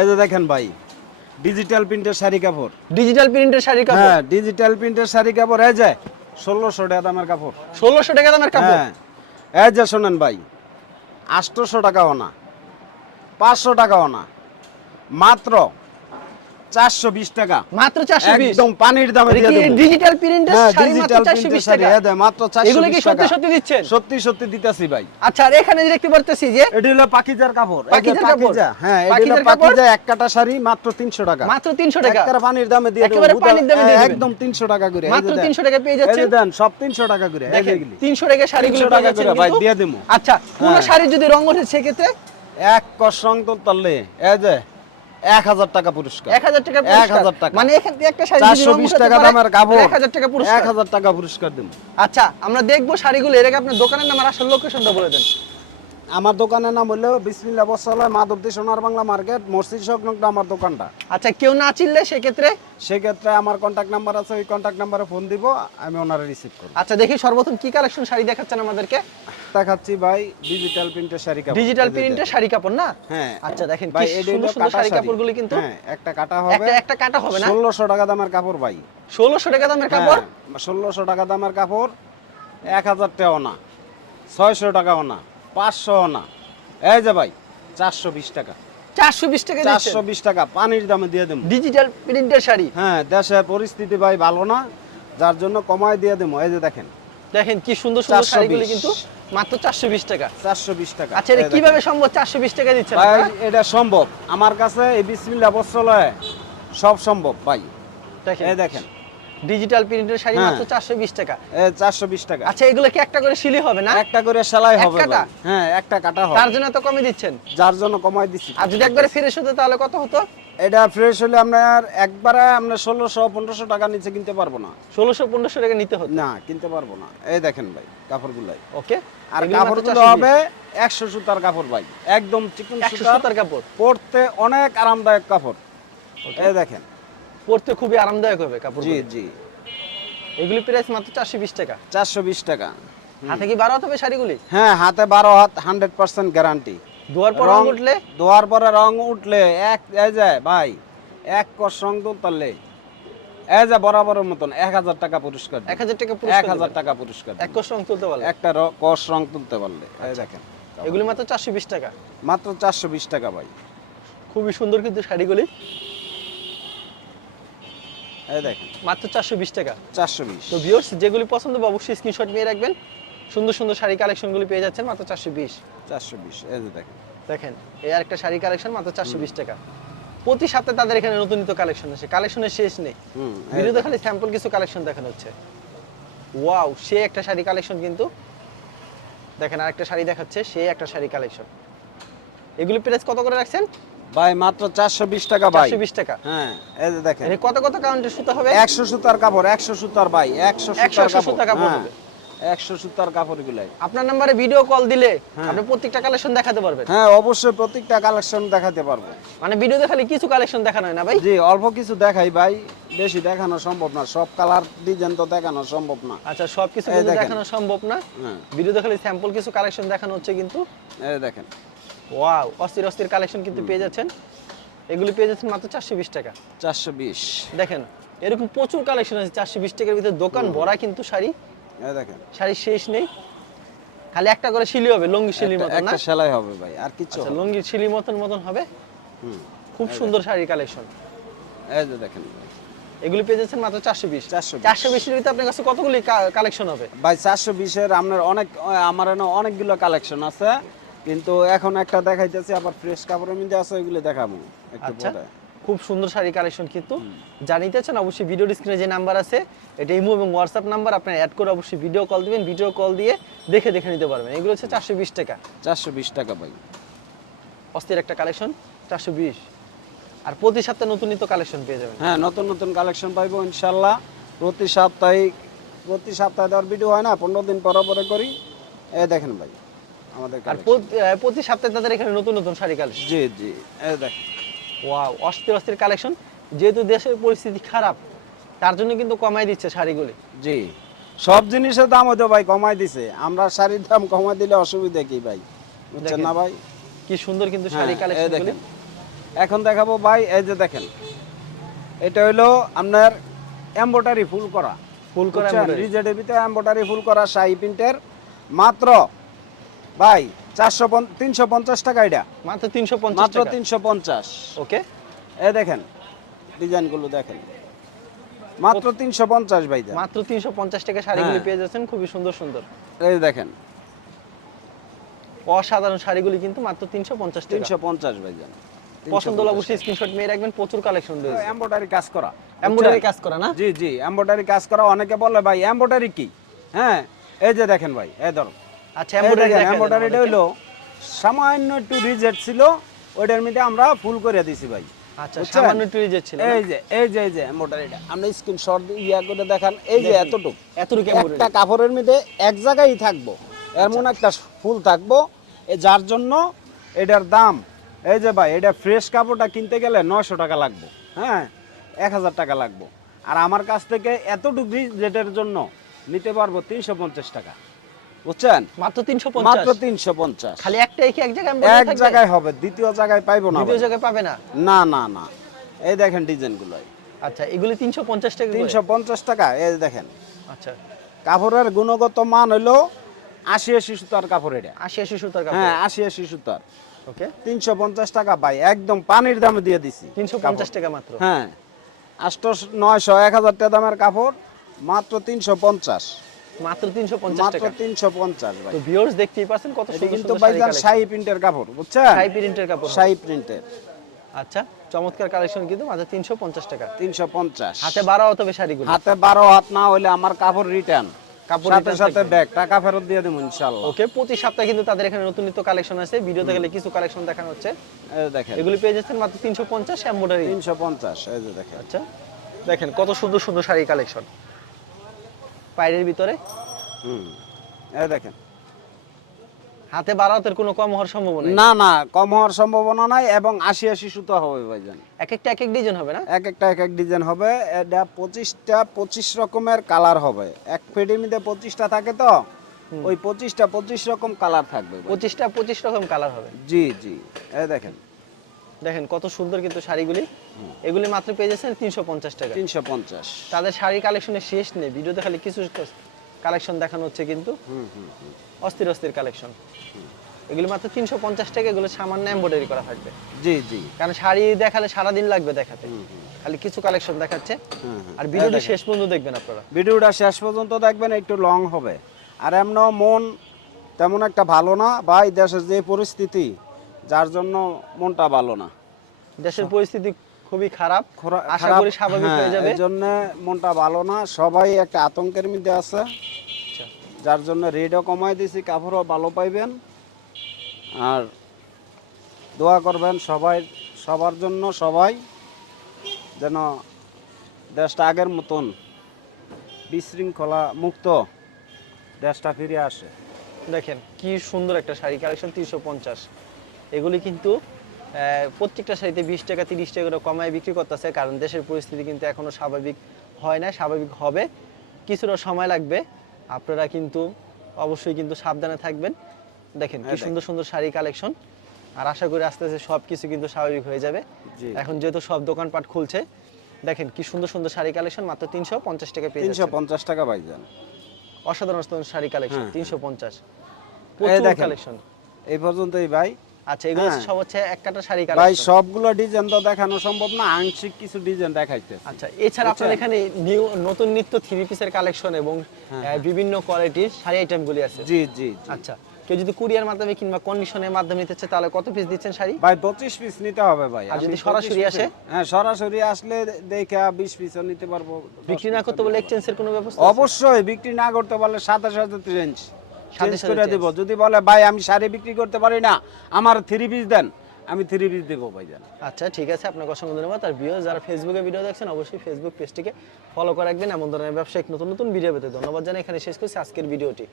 এই যে দেখেন ভাই ডিজিটাল প্রিন্টের শাড়ি কাপড়। ডিজিটাল প্রিন্টের শাড়ি কাপড়? হ্যাঁ ডিজিটাল প্রিন্টের শাড়ি কাপড় এই যে ষোলোশো টাকা দামের কাপড়। ষোলোশো টাকা দামের কাপড়? হ্যাঁ এই যে শোনেন ভাই আটশোশো টাকাও না পাঁচশো টাকাও না মাত্র চারশো বিশ টাকা। মাত্র চারশো বিশ? একদম পানির দামে দিয়ে দেবো। ডিজিটাল প্রিন্টের হ্যাঁ শাড়ি মাত্র ডিজিটাল চারশো প্রিন্টের বিশ শাড়ি। টাকা? এই দেয় মাত্র চারশো এগুলো কি সত্যি সত্যি দিচ্ছেন? সত্যি সত্যি দিতেছি ভাই। আচ্ছা আর এখানে যে দেখতে পারতেছি যে এটি হলো পাকিজার কাপড়। পাকিজার কাপড়? হ্যাঁ এটি হলো পাকিজা এক কাটা শাড়ি মাত্র 300 টাকা। মাত্র তিনশো টাকা? একেবারে পানির দামে দিয়ে দেবো। একেবারে পানির দামে দিয়ে হ্যাঁ, একদম 300 টাকা করে। মাত্র দেন। 300 টাকা পেয়ে এই দেন সব 300 টাকা করে। দেখেন এগুলি। তিনশো টাকা শাড়িগুলো 300 টাকা করে ভাই দিয়ে দেবো। আচ্ছা কোন হ্যাঁ। শাড়ি যদি রং ওঠে সেক্ষেত্রে? এক কস রং তুললে এই যে 1000 টাকা পুরস্কার। এক হাজার টাকা 1000 টাকা। মানে এখান থেকে একটা শাড়ি চারশো বিশ টাকা দামের কাপড়। এক হাজার টাকা পুরস্কার। 1000 টাকা পুরস্কার দেবো। আচ্ছা আমরা দেখব শাড়িগুলো এর আগে আপনার দোকানের নাম আর আসল লোকেশনটা বলে দেন। আমার দোকানের নাম হলো বিসমিল্লাহ বসালয় মাধবদী সোনার বাংলা মার্কেট মসজিদ সংলগ্ন আমার দোকানটা। আচ্ছা কেউ না চিনলে সেক্ষেত্রে? সেক্ষেত্রে আমার কন্ট্যাক্ট নাম্বার আছে ওই কন্ট্যাক্ট নাম্বারে ফোন দিব আমি ওনারে রিসিভ করব। আচ্ছা দেখি সর্বপ্রথম কি কালেকশন শাড়ি দেখাচ্ছেন আমাদেরকে? দেখাচ্ছি ভাই ডিজিটাল প্রিন্টের শাড়ি কাপড়। ডিজিটাল প্রিন্টের শাড়ি কাপড় না? হ্যাঁ। আচ্ছা দেখেন ভাই এই সুন্দর সুন্দর শাড়ি। কাপড়গুলি কিন্তু। হ্যাঁ একটা কাটা হবে। একটা একটা কাটা হবে না? ষোলোশো টাকা দামের কাপড় ভাই। ষোলোশো টাকা দামের কাপড়? হ্যাঁ, ষোলোশো টাকা দামের কাপড় এক হাজার টাকাও না ছয়শো টাকাও না। পাঁচশো না। এই যে ভাই চারশো বিশ টাকা। চারশো বিশ টাকা চারশো বিশ টাকা পানির দামে দিয়ে দেবো। ডিজিটাল প্রিন্টের শাড়ি? হ্যাঁ দেশের পরিস্থিতি ভাই ভালো না যার জন্য কমায় দিয়ে দেবো। এই যে দেখেন। দেখেন কি সুন্দর সুন্দর 420 শাড়িগুলি কিন্তু মাত্র চারশো বিশ টাকা। চারশো বিশ টাকা। আচ্ছা এটা কীভাবে সম্ভব চারশো বিশ টাকা দিচ্ছেন ভাই এটা সম্ভব। আমার কাছে এই বিসমিল্লা বস্ত্রালয়ে সব সম্ভব ভাই। দেখেন। এই দেখেন। ডিজিটাল প্রিন্টের শাড়ি হ্যাঁ। মাত্র চারশো বিশ টাকা। এই চারশো বিশ টাকা। আচ্ছা এগুলো কি একটা করে হবে না? একটা করে সেলাই হবে কাটা? ভাই। হ্যাঁ একটা কাটা হবে। তার জন্য তো কমে দিচ্ছেন। যার জন্য কমাই আর যদি একবারে ফ্রেশ হতো তাহলে কত হতো? এটা ফ্রেশ হলে আপনার একবারে আমরা ষোলোশো পনেরোশো টাকা নিচে কিনতে পারব না। ষোলোশো পনেরোশো টাকা নিতে হতো। না কিনতে পারব না। এই দেখেন ভাই কাপড়গুলাই। ওকে। আর কাপড়গুলো হবে একশো সুতার কাপড় ভাই। একদম চিকন সুতার সুতার কাপড়। পরতে অনেক আরামদায়ক কাপড়। এই দেখেন পরতে খুবই আরামদায়ক হবে কাপড় জি জি। এগুলি প্রাইস মাত্র চারশো বিশ টাকা। চারশো বিশ টাকা। হাতে কি বারো হবে শাড়িগুলি? হ্যাঁ হাতে বারো হাত হান্ড্রেড পার্সেন্ট গ্যারান্টি দুয়ার পর রং উঠলে? ধোয়ার পরে রং উঠলে এক এই যায় ভাই এক কষ রং তুলতালে এই যে বরাবরের মতন এক হাজার টাকা পুরস্কার এক হাজার টাকা এক পুরস্কার হাজার। টাকা পুরস্কার এক কোষ রং তুলতে পারলে। একটা কষ রং তুলতে পারলে এই দেখেন। এগুলি মাত্র চারশো বিশ টাকা। মাত্র চারশো বিশ টাকা ভাই। খুবই সুন্দর কিন্তু শাড়িগুলি। এই দেখেন। মাত্র চারশো বিশ টাকা। চারশো বিশ। তো ভিউয়ার্স যেগুলি পছন্দ হবে অবশ্যই স্ক্রিনশট নিয়ে রাখবেন। সুন্দর সুন্দর শাড়ি কালেকশনগুলি পেয়ে যাচ্ছেন মাত্র চারশো বিশ। চারশো বিশ এই যে দেখেন। দেখেন এই আর একটা শাড়ি কালেকশন মাত্র চারশো বিশ টাকা। প্রতি সপ্তাহে তাদের এখানে নতুন নতুন কালেকশন আছে কালেকশনের শেষ নেই। ভিডিওতে খালি স্যাম্পল কিছু কালেকশন দেখানো হচ্ছে ওয়াও সে একটা শাড়ি কালেকশন কিন্তু। দেখেন আরেকটা শাড়ি দেখাচ্ছে সে একটা শাড়ি কালেকশন এগুলি প্রাইস কত করে রাখছেন? ভাই মাত্র চারশো বিশ টাকা ভাই। চারশো বিশ টাকা? হ্যাঁ এই যে দেখেন। কত কত কাউন্টের সুতা হবে? একশো সুতার কাপড় একশো সুতার ভাই একশো 100 সুতার কাপড়। সুতার কাপড় হ্যাঁ, হবে। একশো সুতার কাপড় গুলাই আপনার নাম্বারে ভিডিও কল দিলে হ্যাঁ। আপনি প্রত্যেকটা কালেকশন দেখাতে পারবেন। হ্যাঁ অবশ্যই প্রত্যেকটা কালেকশন দেখাতে পারব। মানে ভিডিওতে খালি কিছু কালেকশন দেখানো হয় না ভাই? জি অল্প কিছু দেখাই ভাই। বেশি দেখানো সম্ভব না। সব কালার ডিজাইন তো দেখানো সম্ভব না। আচ্ছা সব কিছু দেখেন। সম্ভব না। হ্যাঁ। ভিডিওতে খালি স্যাম্পল কিছু কালেকশন দেখানো হচ্ছে কিন্তু। এই দেখেন। ওয়াও অস্থির অস্থির কালেকশন কিন্তু পেয়ে যাচ্ছেন। এগুলি পেয়ে যাচ্ছেন মাত্র চারশো বিশ টাকা। চারশো বিশ। দেখেন এরকম প্রচুর কালেকশন আছে চারশো বিশ টাকার ভিতরে দোকান ভরা কিন্তু শাড়ি। দেখেন। শাড়ি শেষ নেই। খালি একটা করে শিলি হবে লঙ্গি শিলির মতন না? সেলাই হবে ভাই আর কিছু আচ্ছা লঙ্গির শিলির মতন মতন হবে? হুম খুব সুন্দর শাড়ির কালেকশন এই যে দেখেন এগুলি পেয়ে যাচ্ছেন মাত্র চারশো বিশ। 420 চারশো বিশের ভিতরে আপনার কাছে কতগুলি কালেকশন হবে? ভাই চারশো বিশের আপনার অনেক আমার অনেকগুলো কালেকশন আছে। কিন্তু এখন একটা দেখাইতেছি আবার ফ্রেশ কাপড়ের মধ্যে আছে ওইগুলো দেখাবো একটু আচ্ছা পরে। খুব সুন্দর শাড়ি কালেকশন কিন্তু। জানিতে চান অবশ্যই ভিডিও স্ক্রিনে যে নাম্বার আছে এটা ইমো এবং হোয়াটসঅ্যাপ নাম্বার আপনার অ্যাড করে অবশ্যই ভিডিও কল দিবেন ভিডিও কল দিয়ে দেখে দেখে নিতে পারবেন। এগুলো হচ্ছে চারশো বিশ টাকা। চারশো বিশ টাকা ভাই। অস্থির একটা কালেকশন চারশো বিশ। আর প্রতি সপ্তাহে নতুন নিত্য কালেকশন পেয়ে যাবেন। হ্যাঁ নতুন নতুন কালেকশন পাইবো ইনশাল্লাহ প্রতি সাপ্তাহিক প্রতি সপ্তাহে দেওয়ার ভিডিও হয় না পনেরো দিন পরে পরে করি। এই দেখেন ভাই। আমাদের আর প্রতি- সপ্তাহে তাদের এখানে নতুন নতুন শাড়ি কালেকশন জি জি দেখেন। ওয়াও অস্থির অস্থির কালেকশন যেহেতু দেশের পরিস্থিতি খারাপ তার জন্য কিন্তু কমাই দিচ্ছে শাড়িগুলি। জি সব জিনিসের দাম হয়তো ভাই কমাই দিছে। আমরা শাড়ির দাম কমাই দিলে অসুবিধা কি ভাই? বুঝছেন না ভাই? কি সুন্দর কিন্তু হ্যাঁ, শাড়ি কালেকশন দেখেন। এখন দেখাবো ভাই এই যে দেখেন। এটা হইল আপনার এম্বোটারি ফুল করা। ফুল করা embroidery। রিজেটের ফুল করা শাহি প্রিন্টের। মাত্র ভাই চারশো তিনশো পঞ্চাশ টাকা এটা। মাত্র তিনশো পঞ্চাশ মাত্র তিনশো পঞ্চাশ। ওকে। এই দেখেন ডিজাইনগুলো দেখেন। মাত্র তিনশো পঞ্চাশ ভাই মাত্র তিনশো পঞ্চাশ টাকা শাড়িগুলি হ্যাঁ। পেয়ে যাচ্ছেন খুবই সুন্দর সুন্দর। এই দেখেন। অসাধারণ শাড়িগুলি কিন্তু মাত্র তিনশো পঞ্চাশ তিনশো পঞ্চাশ ভাই পছন্দ হলে অবশ্যই স্ক্রিনশট মেয়ে রাখবেন প্রচুর কালেকশন রয়েছে। এম্বোটারি কাজ করা। এমব্রয়ডারি কাজ করা না? জি জি এম্বোটারি কাজ করা। অনেকে বলে ভাই এম্বোটারি কি? হ্যাঁ এই যে দেখেন ভাই এই ধরো আচ্ছা হইল সামান্য একটু রিজেক্ট ছিল ওইটার মধ্যে আমরা ফুল করে দিছি ভাই। আচ্ছা সামান্য একটু রিজেক্ট ছিল এই যে এই যে এই যে আপনি স্ক্রিনশট ইয়া করে দেখান এই যে। এতটুকু। এতটুকু একটা কাপড়ের মধ্যে এক জায়গায় থাকব এমন একটা ফুল থাকব যার জন্য এটার দাম এই যে ভাই এটা ফ্রেশ কাপড়টা কিনতে গেলে নশো টাকা লাগবে হ্যাঁ? এক হাজার টাকা লাগবে। আর আমার কাছ থেকে এতটুকু রেটের জন্য নিতে পারব তিনশো পঞ্চাশ টাকা। বুঝছেন? মাত্র তিনশো মাত্র পঞ্চাশ। তিনশো পঞ্চাশ। খালি একটা কি এক জায়গায় এক? জায়গায় হবে দ্বিতীয় জায়গায় পাইবো না দ্বিতীয় জায়গায় পাবে না? না না না। এই দেখেন ডিজাইনগুলো আচ্ছা এগুলি তিনশো পঞ্চাশ টাকা করে? তিনশো পঞ্চাশ টাকা এই দেখেন। আচ্ছা। কাপড়ের গুণগত মান হইল আশি আশি সুতার কাপড় এটা। আশি আশি সুতার হ্যাঁ কাপড় আশি আশি সুতার। ওকে। তিনশো পঞ্চাশ টাকা পাই একদম পানির দামে দিয়ে দিছি তিনশো পঞ্চাশ টাকা মাত্র? হ্যাঁ। আটশো নয়শো এক হাজার টাকা দামের কাপড় মাত্র তিনশো পঞ্চাশ। মাত্র তিনশো পঞ্চাশ মাত্র টাকা। তিনশো পঞ্চাশ ভাই। তো ভিউয়ার্স দেখতেই পাচ্ছেন কত সুন্দর কিন্তু ভাইজান শাহি প্রিন্টের কাপড় বুঝছেন? শাড়ি প্রিন্টের কাপড়। শাহি প্রিন্টের। আচ্ছা চমৎকার কালেকশন কিন্তু মাত্র তিনশো পঞ্চাশ টাকা। তিনশো পঞ্চাশ। হাতে বারো হতে শাড়িগুলো। হাতে বারো হাত না হইলে আমার কাপড় রিটার্ন সাথে সাথে ব্যাগ টাকা ফেরত দিয়ে দেবো ইনশাল্লাহ। ওকে প্রতি সপ্তাহে কিন্তু তাদের এখানে নতুন নিত্য কালেকশন আছে। ভিডিওতে গেলে কিছু কালেকশন দেখানো হচ্ছে। দেখেন। এগুলি পেয়ে যাচ্ছেন মাত্র তিনশো পঞ্চাশ এই যে দেখেন। আচ্ছা দেখেন কত সুন্দর সুন্দর শাড়ি কালেকশন পায়ের ভিতরে? হুম। দেখেন। হাতে বাড়াতের কোনো কম হওয়ার সম্ভাবনা না না কম হওয়ার সম্ভাবনা নাই এবং আশি আশি সুতো হবে ভাইজান। এক একটা এক এক ডিজাইন হবে না? এক একটা এক এক ডিজাইন হবে। এটা পঁচিশটা পঁচিশ রকমের কালার হবে। এক ফেডির মধ্যে পঁচিশটা থাকে তো? ওই পঁচিশটা পঁচিশ রকম কালার থাকবে পঁচিশটা পঁচিশ রকম কালার হবে। জি জি। এই দেখেন। দেখেন কত সুন্দর কিন্তু শাড়িগুলি। এগুলি মাত্র পেয়ে যাচ্ছেন তিনশো পঞ্চাশ টাকা। তিনশো পঞ্চাশ। তাদের শাড়ি কালেকশনের শেষ নেই। ভিডিওতে খালি কিছু কালেকশন দেখানো হচ্ছে কিন্তু। অস্থির অস্থির কালেকশন এগুলি মাত্র তিনশো পঞ্চাশ টাকা এগুলো সামান্য এম্ব্রয়ডারি করা থাকবে। জি জি। কারণ শাড়ি দেখালে সারাদিন লাগবে দেখাতে। খালি কিছু কালেকশন দেখাচ্ছে। আর ভিডিওটি এই। শেষ পর্যন্ত দেখবেন আপনারা। ভিডিওটা শেষ পর্যন্ত দেখবেন একটু লং হবে। আর এমন মন তেমন একটা ভালো না। ভাই দেশের যে পরিস্থিতি যার জন্য মনটা ভালো না। দেশের পরিস্থিতি খুবই খারাপ। আশা করি স্বাভাবিক হ্যাঁ, হয়ে যাবে। জন্য মনটা ভালো না। সবাই একটা আতঙ্কের মধ্যে আছে। আচ্ছা, যার জন্য রেটও কমাই দিয়েছি কাপড়ও ভালো পাইবেন। আর দোয়া করবেন সবাই সবার জন্য সবাই যেন দেশটা আগের মতন বিশৃঙ্খলা মুক্ত দেশটা ফিরে আসে। দেখেন কি সুন্দর একটা শাড়ি কালেকশন তিনশো পঞ্চাশ। এগুলি কিন্তু প্রত্যেকটা শাড়িতে বিশ টাকা তিরিশ টাকা করে কমায় বিক্রি করতেছে কারণ দেশের পরিস্থিতি কিন্তু এখনও স্বাভাবিক হয় না স্বাভাবিক হবে। কিছুটা সময় লাগবে আপনারা কিন্তু অবশ্যই কিন্তু সাবধানে থাকবেন। দেখেন কি হ্যাঁ, সুন্দর সুন্দর শাড়ি কালেকশন আর আশা করি আস্তে আস্তে সব কিছু কিন্তু স্বাভাবিক হয়ে যাবে। এখন যেহেতু সব দোকানপাট খুলছে দেখেন কি সুন্দর সুন্দর শাড়ি কালেকশন মাত্র তিনশো পঞ্চাশ টাকা পেয়ে তিনশো পঞ্চাশ টাকা পাই অসাধারণ অসাধারণ শাড়ি কালেকশন হ্যাঁ, তিনশো পঞ্চাশ। কালেকশন। এই পর্যন্তই ভাই। আচ্ছা এগুলো হ্যাঁ। সব হচ্ছে এক কাটা শাড়ি ভাই কালেকশন সবগুলো ডিজাইন তো দেখানো সম্ভব না আংশিক কিছু ডিজাইন দেখাইতে আচ্ছা এছাড়া আপনার এখানে নিউ নতুন নিত্য থ্রি পিসের কালেকশন এবং হ্যাঁ, বিভিন্ন কোয়ালিটির শাড়ি আইটেমগুলি আছে। জি জি আচ্ছা কেউ যদি কুরিয়ার মাধ্যমে কিংবা কন্ডিশনের মাধ্যমে নিতে চায় তাহলে কত পিস দিচ্ছেন শাড়ি? ভাই পঁচিশ পিস নিতে হবে ভাই। আর যদি সরাসরি আসে? হ্যাঁ সরাসরি আসলে দেখা বিশ পিসও নিতে পারব বিক্রি না করতে বলে এক্সচেঞ্জের কোনো ব্যবস্থা? অবশ্যই বিক্রি না করতে পারলে সাথে সাথে চেঞ্জ করে দেব। যদি বলে ভাই আমি শাড়ি বিক্রি করতে পারি না আমার থ্রি পিস দেন। আমি থ্রি পিস দেবো ভাই জান আচ্ছা ঠিক আছে আপনাকে অসংখ্য ধন্যবাদ। আর ভিডিও যারা ফেসবুকে ভিডিও দেখছেন অবশ্যই ফেসবুক পেজটিকে ফলো করে রাখবেন। এমন ধরনের ব্যবসায়িক নতুন নতুন ভিডিও পেতে ধন্যবাদ জানাই। এখানে শেষ করছি আজকের ভিডিওটি